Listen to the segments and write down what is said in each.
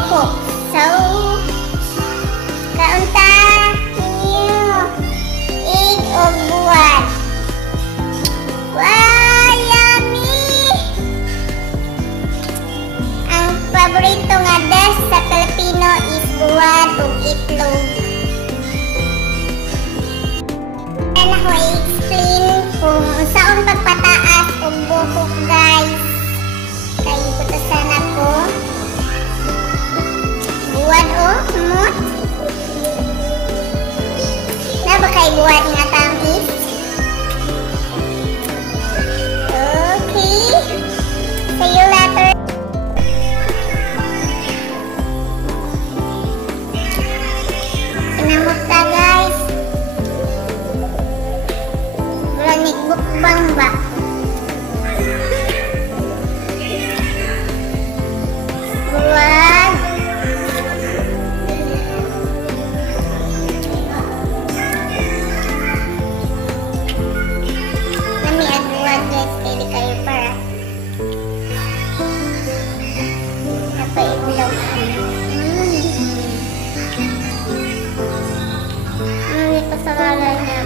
buhok. So, kaunta ninyo egg o buwan. Wow, yummy! Ang paborito nga dish sa Pilipino is buwan o itlog. And ako i-explain kung saan pagpataas o buhok, guys. Kaya iputasan ako. Buwan o mut. Na ba kayo buwan nga tamis? Okay. See you later. Pinamot ka, guys. Lanig bukbang ba? Buwan. Lami ang buwan, guys. Pwede kayo para napaiulaw. Ito sa walay na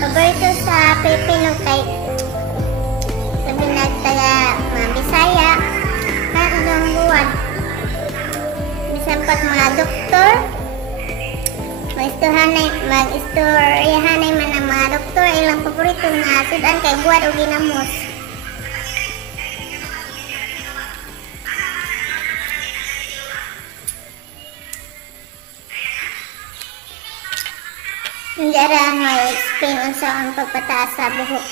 paborito sa Pilipino kay sabi nagtaga mga Bisaya na ang buwan. Bisan pag mga doktor mag-istoryahanay man ang mga doktor ilang paborito nga sudan kay buwan o ginamos. Hindi ara may explain unsa ang pagpataas sa buhok.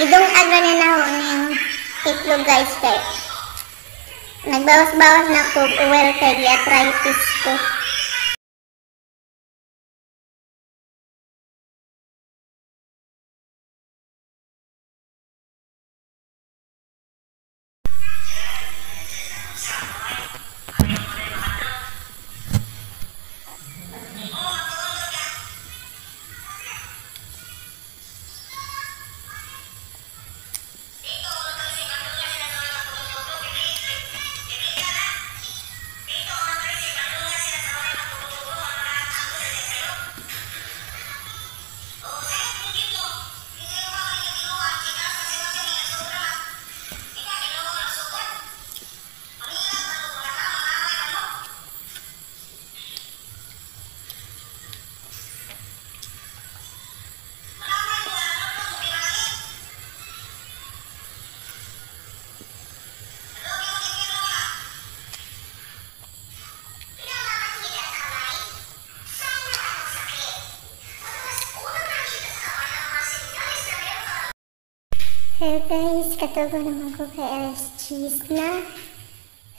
Gidong aga na naho ning itlog, guys, kay nagbawas-bawas na ko well kay arthritis ko. Hello guys, katugo naman ko kay LS Cheese na.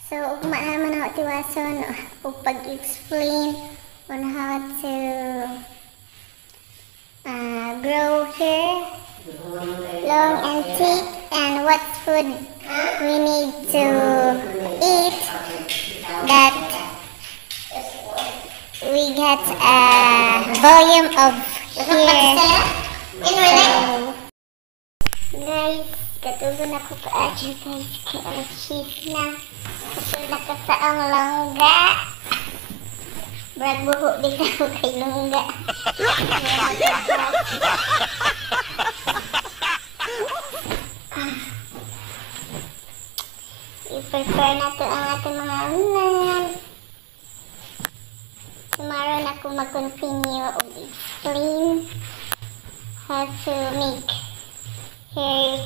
So, ugma naman ako tiwason o pag-explain on how to grow hair long and thick and what food we need to eat that we get a volume of hair. Guys, katugo na ko kaadyo guys kay cheese na. Kasula ka sa ang langga. Brad buho di ka ko kay langga. I-prepare na to ang ating mga unan. Tomorrow na ko mag-continue o explain how to make hair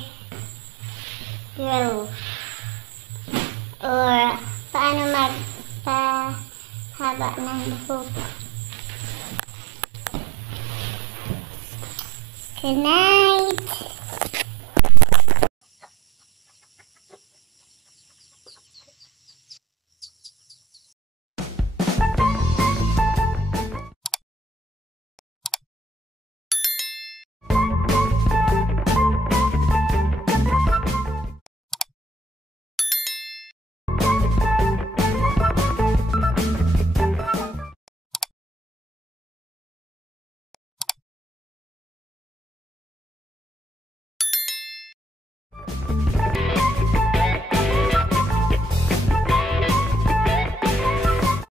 grow or paano magpahaba ng buhok. Good night!